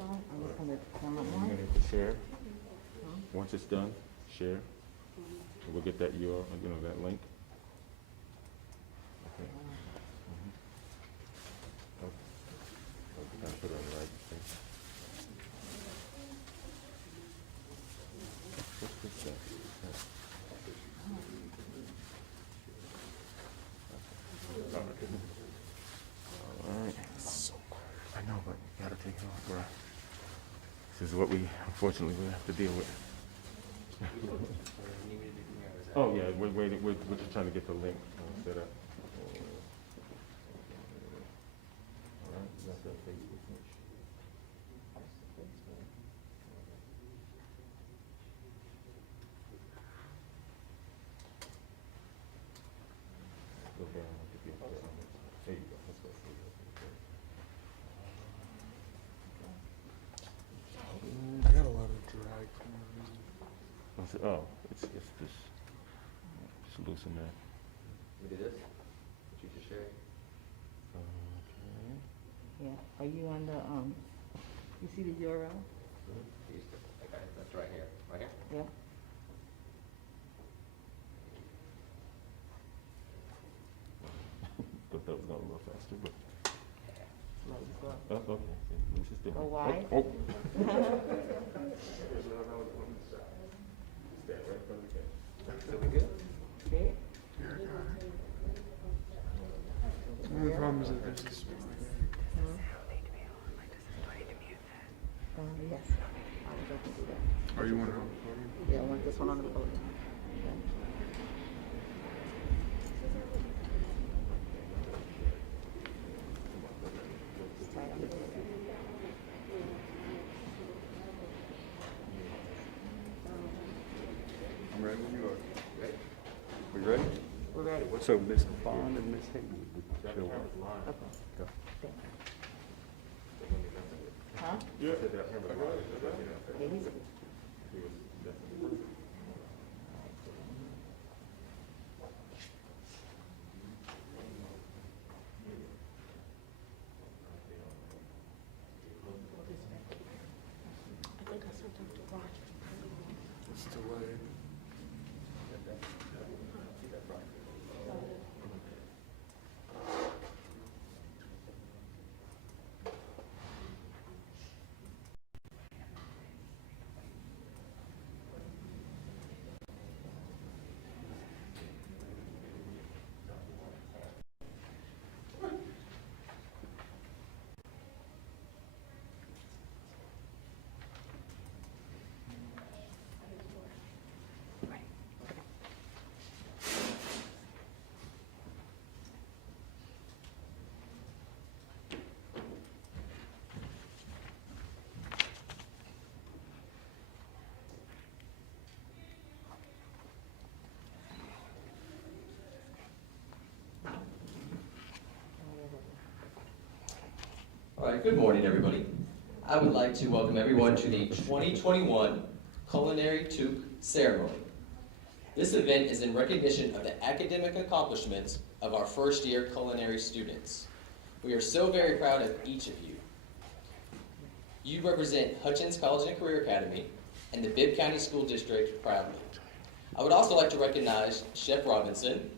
I'm just gonna come up You're one. gonna hit the share. Once it's done, share. And we'll get that URL, that link. Okay. I'll put it on the right thing. What's this? All right. I know, but you gotta take it off, bro. This is what we unfortunately will have to deal with. Oh yeah, we're just trying to get the link set up. All right, you got that Facebook page. Go down to get there. There you go. Let's go. I got a lot of drag for no reason. Oh, it's this. Just loosen that. We did this? What you just shared? Okay. Yeah, are you on the, you see the URL? Okay, that's right here. Right here? Yeah. Thought that was going a little faster, but. Slow, slow. Oh, okay. This is different. Go wide. Oh. Stand right in front of the camera. So we good? Okay. The only problem is that there's this. Yes. I was going to do that. Are you one of them? Yeah, I want this one on the podium. I'm ready when you are. Ready? We ready? We're ready. So Miss Bond and Miss Haywood would show up. Okay. Go. Thank you. Huh? Yeah. Yeah, he's good. I think I sent them to Roger. It's delayed. All right, good morning, everybody. I would like to welcome everyone to the 2021 Culinary Toque Ceremony. This event is in recognition of the academic accomplishments of our first-year culinary students. We are so very proud of each of you. You represent Hutchings College and Career Academy and the Bibb County School District proudly. I would also like to recognize Chef Robinson,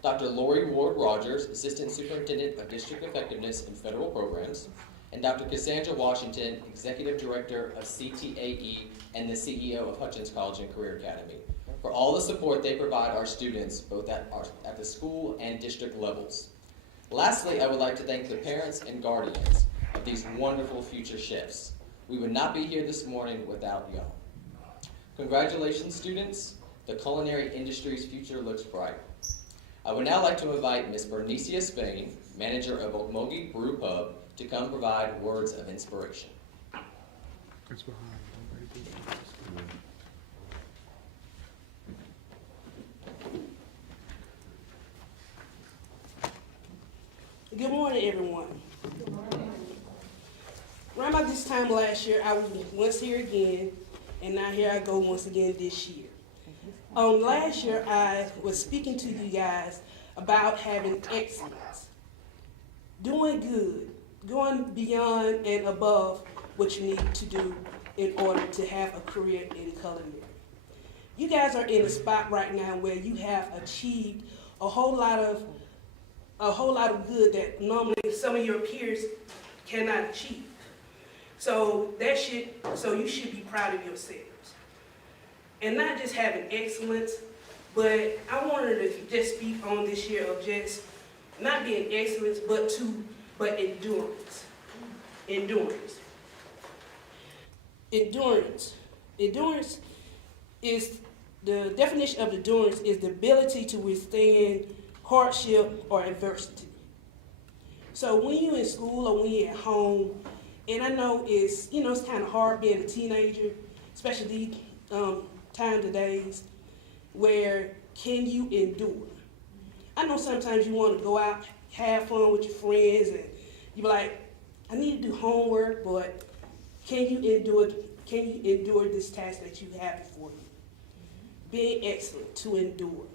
Dr. Lori Ward Rogers, Assistant Superintendent of District Effectiveness and Federal Programs, and Dr. Cassandra Washington, Executive Director of CTAE and the CEO of Hutchings College and Career Academy, for all the support they provide our students both at the school and district levels. Lastly, I would like to thank the parents and guardians of these wonderful future chefs. We would not be here this morning without y'all. Congratulations, students. The culinary industry's future looks bright. I would now like to invite Ms. Bernicia Spain, manager of Okmulgee Brew Pub, to come provide words of inspiration. It's behind. Good morning, everyone. Good morning. Around about this time last year, I was once here again, and now here I go once again this year. Last year, I was speaking to you guys about having excellence, doing good, going beyond and above what you need to do in order to have a career in culinary. You guys are in a spot right now where you have achieved a whole lot of good that normally some of your peers cannot achieve. So you should be proud of yourselves. And not just having excellence, but I wanted to just speak on this year of just not being excellence, but endurance. Endurance. Endurance is, the definition of endurance is the ability to withstand hardship or adversity. So when you're in school or when you're at home, and I know it's kind of hard being a teenager, especially time to days, where can you endure? I know sometimes you want to go out, have fun with your friends, and you be like, I need to do homework, but can you endure this task that you have before you? Being excellent, to endure.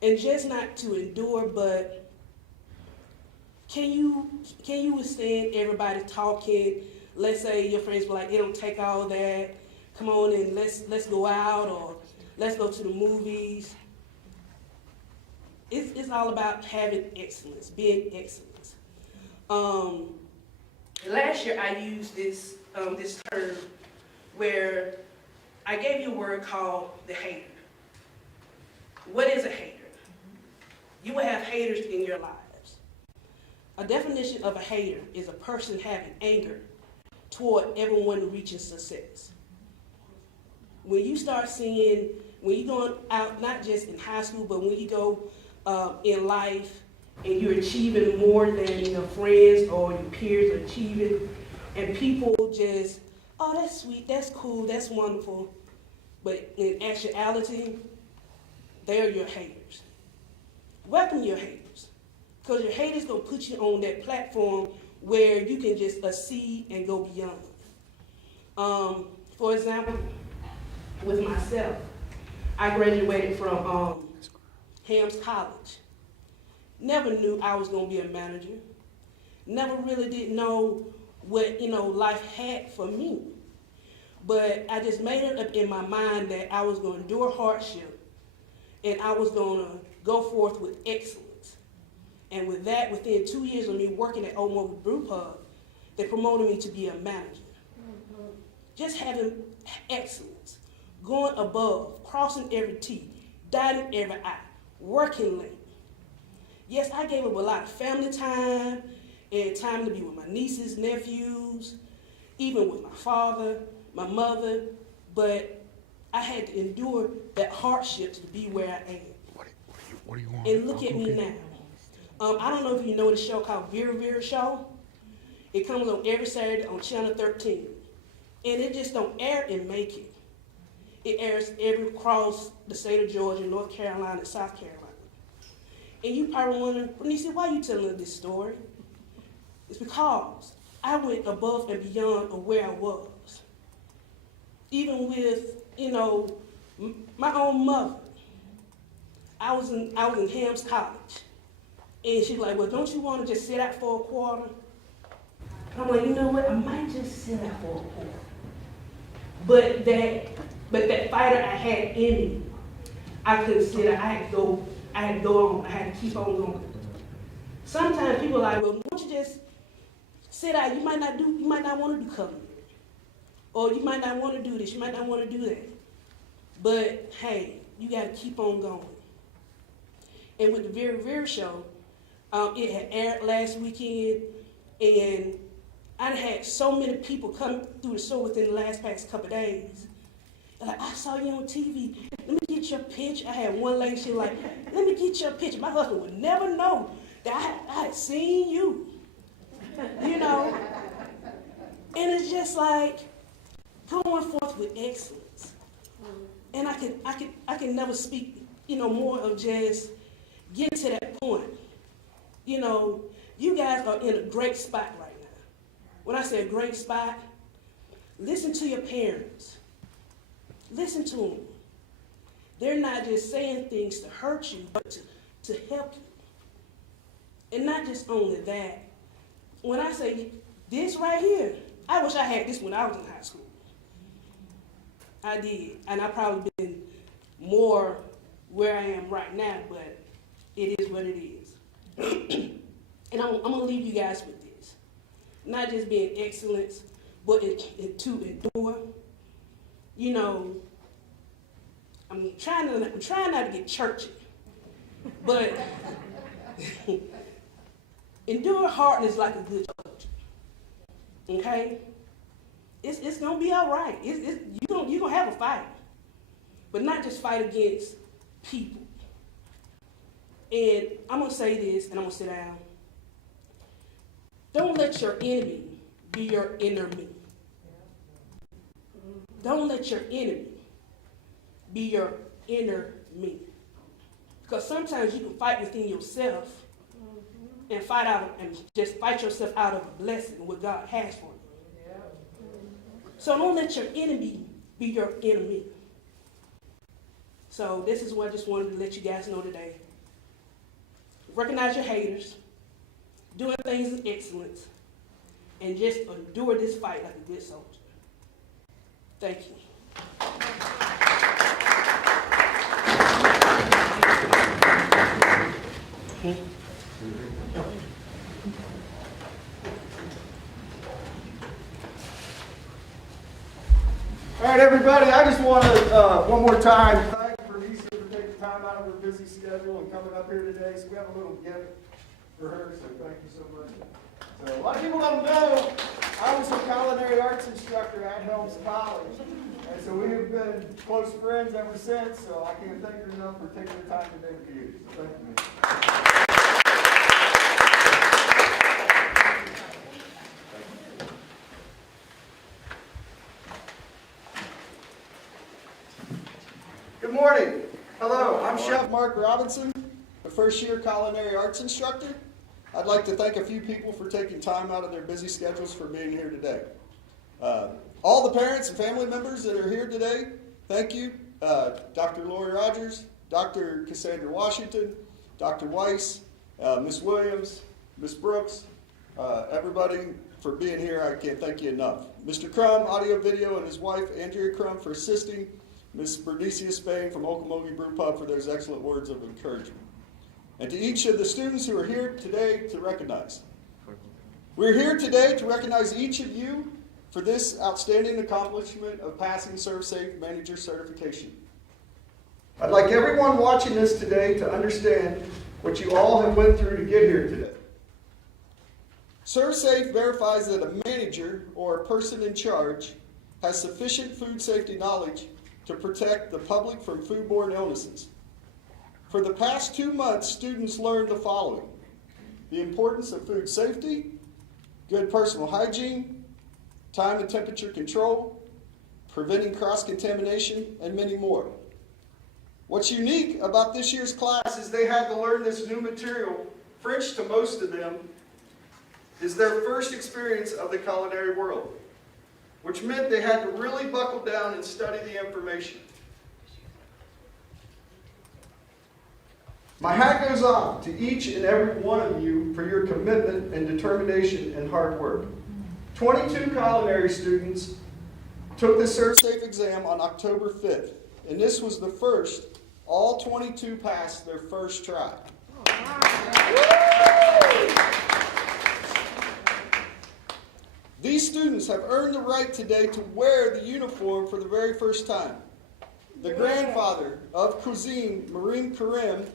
And just not to endure, but can you withstand everybody talking? Let's say your friends be like, it don't take all that. Come on and let's go out, or let's go to the movies. It's all about having excellence, being excellence. Last year I used this term where I gave you a word called the hater. What is a hater? You will have haters in your lives. A definition of a hater is a person having anger toward everyone reaching success. When you start seeing, when you're going out, not just in high school, but when you go in life and you're achieving more than your friends or your peers are achieving, and people just, oh, that's sweet, that's cool, that's wonderful. But in actuality, they're your haters. Welcome your haters, because your haters gonna put you on that platform where you can just accede and go beyond. For example, with myself, I graduated from Hutchings College. Never knew I was gonna be a manager. Never really did know what life had for me. But I just made it up in my mind that I was gonna endure hardship and I was gonna go forth with excellence. And with that, within 2 years of me working at Old Mobile Brew Pub, they promoted me to be a manager. Just having excellence, going above, crossing every T, dotting every I, working late. Yes, I gave up a lot of family time and time to be with my nieces, nephews, even with my father, my mother, but I had to endure that hardship to be where I am. What do you want? And look at me now. I don't know if you know the show called Vera Show. It comes on every Saturday on Channel 13. And it just don't air in Macon. It airs across the state of Georgia, North Carolina, and South Carolina. And you probably wondering, Bernice, why are you telling this story? It's because I went above and beyond of where I was. Even with, my own mother. I was in Hutchings College. And she's like, well, don't you want to just sit out for a quarter? And I'm like, you know what, I might just sit out for a quarter. But that fighter I had in me, I couldn't sit out. I had to go on. I had to keep on going. Sometimes people are like, well, won't you just sit out? You might not want to do culinary. Or you might not want to do this, you might not want to do that. But hey, you got to keep on going. And with the Vera Show, it had aired last weekend, and I had so many people come through the show within the past couple of days. They're like, I saw you on TV. Let me get your picture. I had one lady, she was like, let me get your picture. My husband would never know that I had seen you. And it's just like going forth with excellence. And I can never speak, more of just getting to that point. You guys are in a great spot right now. When I say a great spot, listen to your parents. Listen to them. They're not just saying things to hurt you, but to help you. And not just only that. When I say this right here, I wish I had this when I was in high school. I did, and I probably been more where I am right now, but it is what it is. And I'm gonna leave you guys with this. Not just being excellence, but to endure. You know, I'm trying not to get churchy, but endure hardness like a good soldier. Okay? It's gonna be all right. You're gonna have a fight, but not just fight against people. And I'm gonna say this, and I'm gonna sit down. Don't let your enemy be your enemy. Don't let your enemy be your inner me. Because sometimes you can fight within yourself and just fight yourself out of a blessing, what God has for you. So don't let your enemy be your enemy. So this is what I just wanted to let you guys know today. Recognize your haters, doing things in excellence, and just endure this fight like a good soldier. Thank you. All right, everybody, I just want to, one more time, thank Bernice for taking time out of her busy schedule and coming up here today. So we have a little gift for her, so thank you so much. So a lot of people don't know, I was a culinary arts instructor at Helms College. And so we have been close friends ever since, so I can't thank her enough for taking the time today for you. So thank you. Good morning. Hello, I'm Chef Mark Robinson, the first-year culinary arts instructor. I'd like to thank a few people for taking time out of their busy schedules for being here today. All the parents and family members that are here today, thank you. Dr. Lori Rogers, Dr. Cassandra Washington, Dr. Weiss, Ms. Williams, Ms. Brooks, everybody for being here. I can't thank you enough. Mr. Crum, audio video, and his wife, Andrea Crum, for assisting. Ms. Bernicia Spain from Okmulgee Brew Pub for those excellent words of encouragement. And to each of the students who are here today to recognize. We're here today to recognize each of you for this outstanding accomplishment of passing ServSafe Manager Certification. I'd like everyone watching this today to understand what you all have went through to get here today. ServSafe verifies that a manager or a person in charge has sufficient food safety knowledge to protect the public from foodborne illnesses. For the past 2 months, students learned the following: the importance of food safety, good personal hygiene, time and temperature control, preventing cross-contamination, and many more. What's unique about this year's class is they had to learn this new material. French, to most of them, is their first experience of the culinary world, which meant they had to really buckle down and study the information. My hat goes off to each and every one of you for your commitment and determination and hard work. 22 culinary students took the ServSafe exam on October 5th, and this was the first. All 22 passed their first try. These students have earned the right today to wear the uniform for the very first time. The grandfather of cuisine, Marine Karim,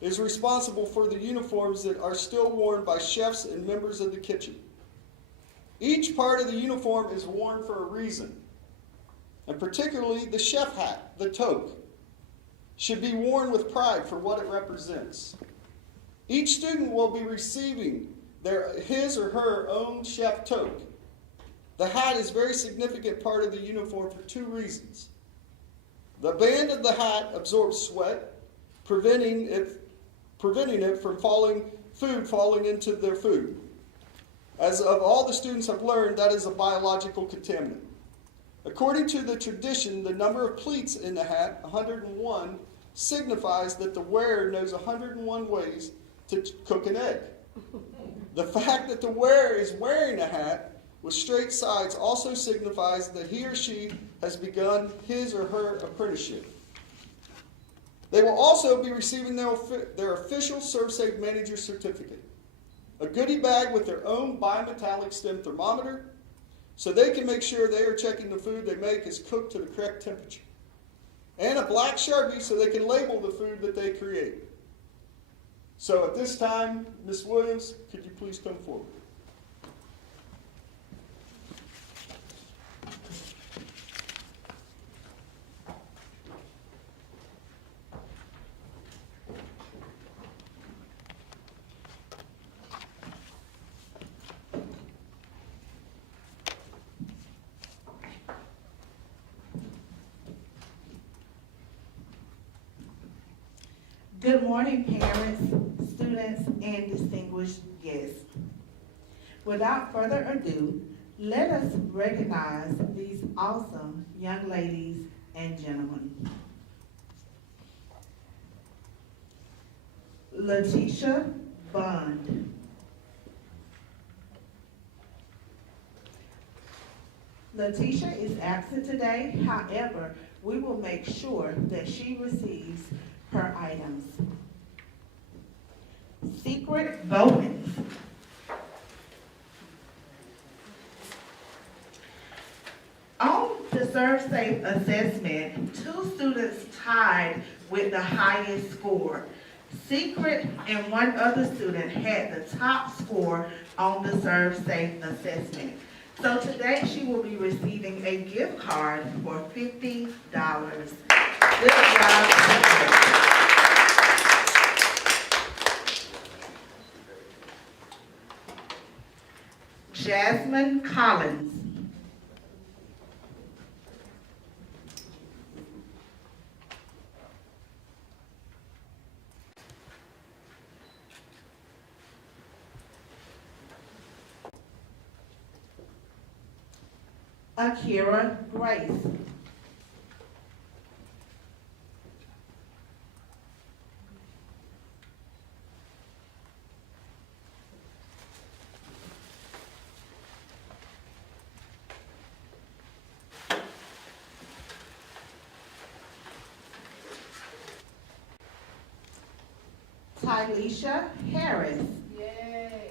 is responsible for the uniforms that are still worn by chefs and members of the kitchen. Each part of the uniform is worn for a reason, and particularly the chef hat, the toque, should be worn with pride for what it represents. Each student will be receiving his or her own chef toque. The hat is a very significant part of the uniform for 2 reasons. The band of the hat absorbs sweat, preventing it from food falling into their food. As of all the students have learned, that is a biological contaminant. According to the tradition, the number of pleats in the hat, 101, signifies that the wearer knows 101 ways to cook an egg. The fact that the wearer is wearing a hat with straight sides also signifies that he or she has begun his or her apprenticeship. They will also be receiving their official ServSafe Manager certificate, a goodie bag with their own bimetallic stem thermometer, so they can make sure they are checking the food they make is cooked to the correct temperature, and a black Sharpie so they can label the food that they create. So at this time, Ms. Williams, could you please come forward? Good morning, parents, students, and distinguished guests. Without further ado, let us recognize these awesome young ladies and gentlemen. Letitia Bond. Letitia is absent today. However, we will make sure that she receives her items. Secret Bowman. On the ServSafe assessment, 2 students tied with the highest score. Secret and one other student had the top score on the ServSafe assessment. So today she will be receiving a gift card for $50. Good job. Jasmine Collins. Akira Grace. Tylisha Harris. Yay.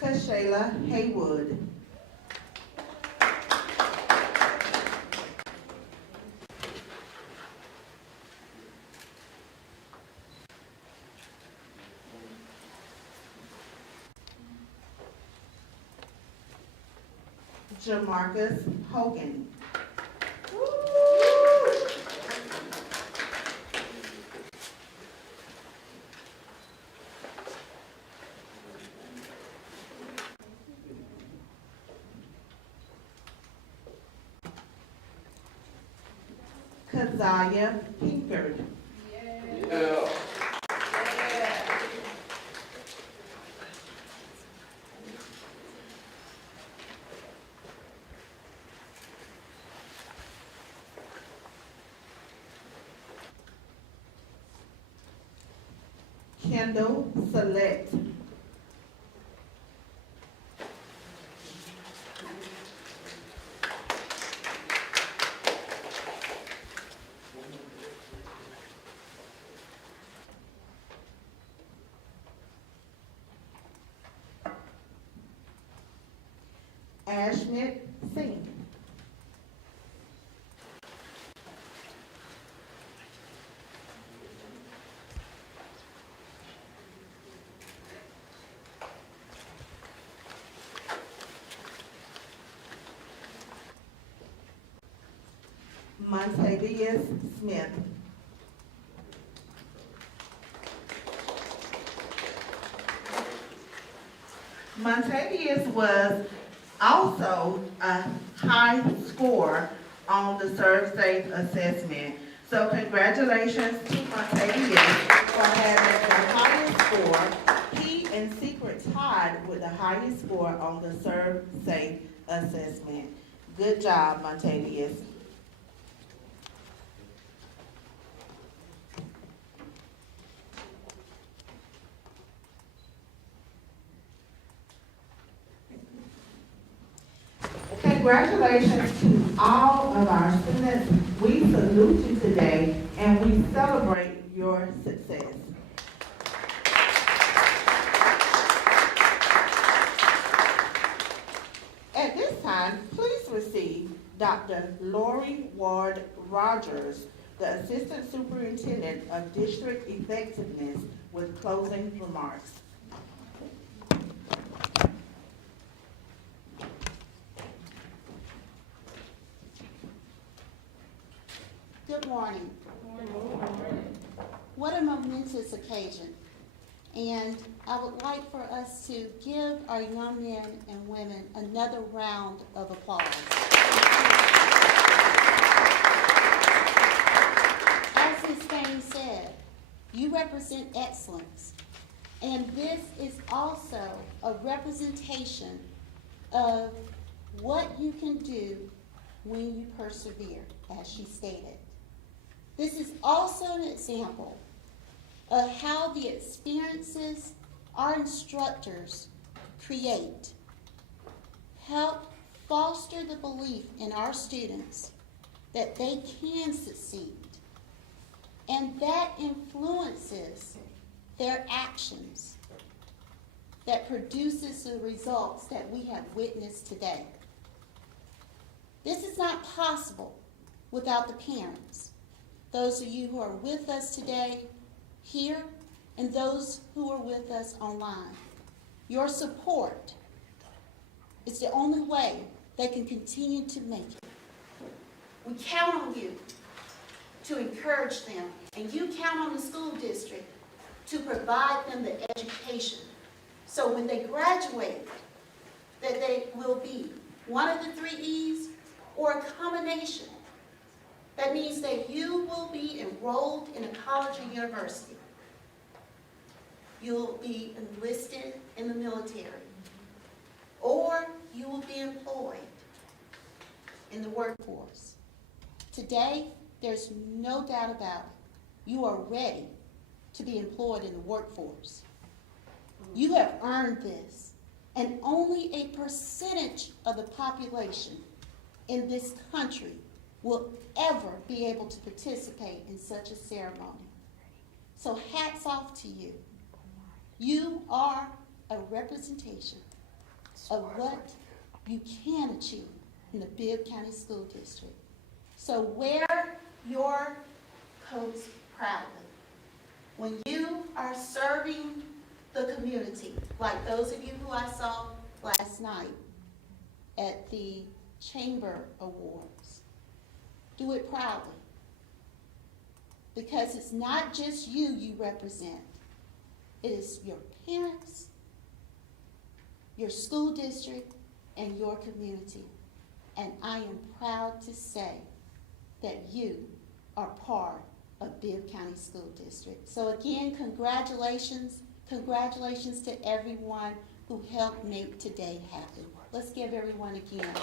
Kashayla Haywood. Jamarcus Hogan. Keziah Pinkford. Kendall Select. Ashmit Singh. Montavious Smith. Montavious was also a high score on the ServSafe assessment. So congratulations to Montavious for having the highest score. He and Secret highest score on the Serve Safe assessment. Good job, Montavious. Congratulations to all of our students. We salute you today and we celebrate your success. At this time, please receive Dr. Lori Ward Rogers, the Assistant Superintendent of District Effectiveness, with closing remarks. Good morning. What a momentous occasion. And I would like for us to give our young men and women another round of applause. As Ms. Bain said, you represent excellence. And this is also a representation of what you can do when you persevere, as she stated. This is also an example of how the experiences our instructors create help foster the belief in our students that they can succeed. And that influences their actions that produces the results that we have witnessed today. This is not possible without the parents. Those of you who are with us today here and those who are with us online. Your support is the only way they can continue to make it. We count on you to encourage them, and you count on the school district to provide them the education. So when they graduate, that they will be one of the 3 E's or a combination. That means that you will be enrolled in a college or university. You'll be enlisted in the military. Or you will be employed in the workforce. Today, there's no doubt about it. You are ready to be employed in the workforce. You have earned this, and only a percentage of the population in this country will ever be able to participate in such a ceremony. So hats off to you. You are a representation of what you can achieve in the Bibb County School District. So wear your coats proudly. When you are serving the community, like those of you who I saw last night at the Chamber Awards, do it proudly. Because it's not just you represent. It is your parents, your school district, and your community. And I am proud to say that you are part of Bibb County School District. So again, congratulations. Congratulations to everyone who helped make today happen. Let's give everyone again.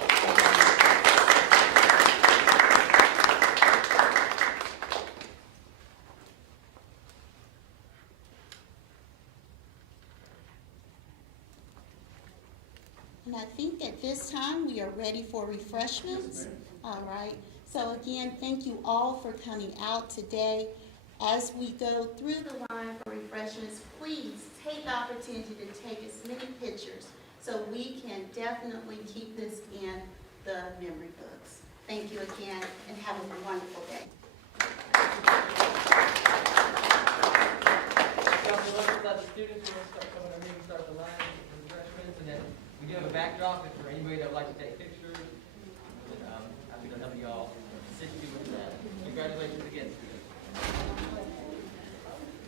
And I think at this time we are ready for refreshments. All right. So again, thank you all for coming out today. As we go through the line for refreshments, please take the opportunity to take as many pictures so we can definitely keep this in the memory books. Thank you again, and have a wonderful day. Let the students start coming. I'm going to start the line for refreshments, and then we do have a backdrop for anybody that would like to take